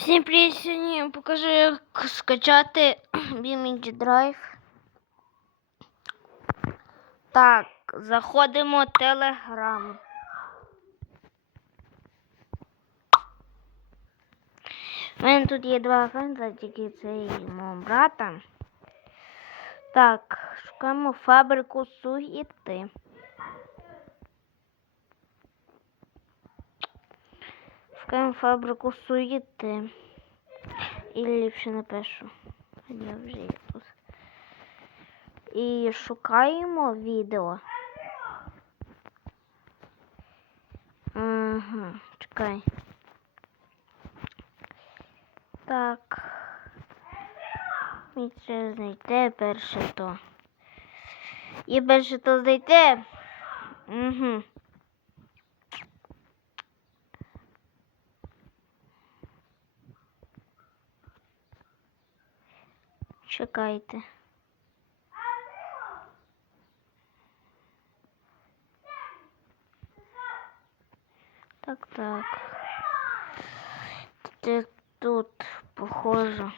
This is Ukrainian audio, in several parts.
Всім привіт! Сьогодні покажу, як скачати BMG Drive. Так, заходимо в Telegram. У мене тут є два аккаунти, тільки це і мого брата. Так, шукаємо фабрику суєти. Шукаємо фабрику суєти. І ліпше напишу. Я вже тут. І шукаємо відео. Ага, чекай. Так. Мені треба знайти перше то. І перше то знайти. Угу. Чекайте. Так, так. Ти тут похоже.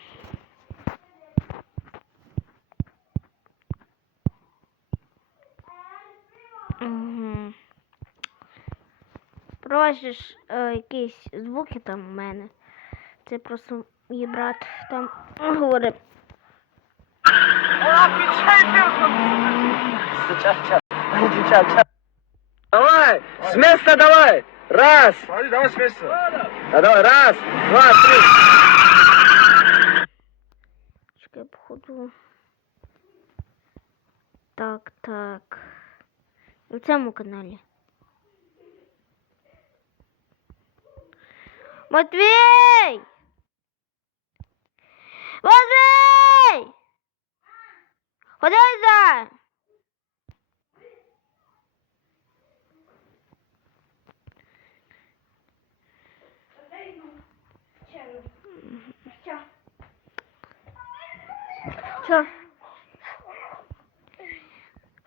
Угу. Е, якісь звуки там у мене. Це просто мій брат там говорить. Давай, с места давай. Раз. Смотри, давай с места. А давай, раз, два, три. Чекай, походу. Так, так. На цьому каналі. Матвій! Ходи за! Що?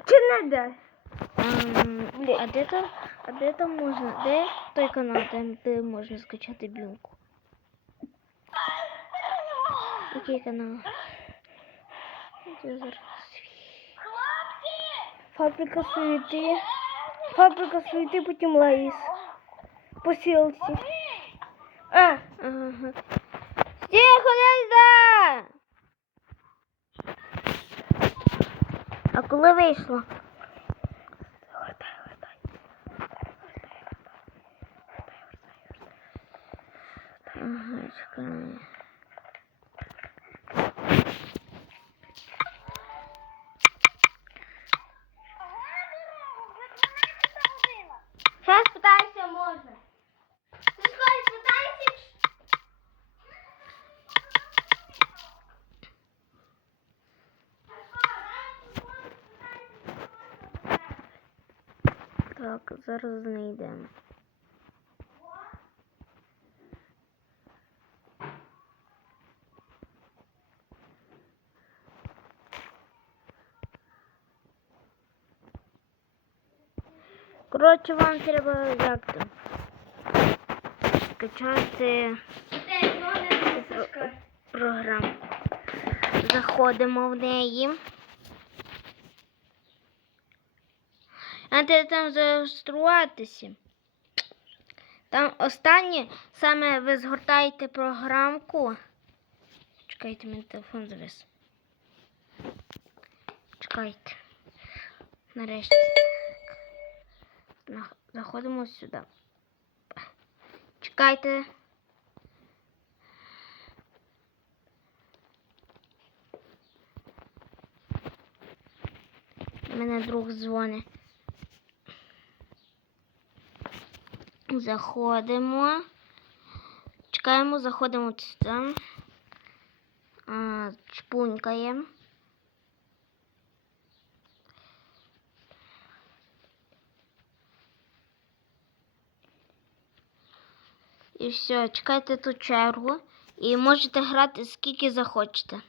Чи не де? А де там, а де там можна, де той канал, там де можна скачати білку? Який канал? Фабрика суєти. Фабрика суєти, потім Лаїс. Посілці. А, ага. Тихо, не зда! А коли вийшло? Ага, чекай. Сейчас пытайся, можно. Ты скажешь, пытайся? Так, зараз знайдемо. Коротше, вам треба як там скачати програму. Заходимо в неї. А треба там зареєструватися. Там останнє саме ви згортаєте програмку. Чекайте, мій телефон завис. Чекайте. Нарешті. Заходимо сюди. Чекайте. Мене друг дзвонить. Заходимо. Чекаємо, заходимо сюди. Чпунькаємо. І все, чекайте ту чергу. І можете грати скільки захочете.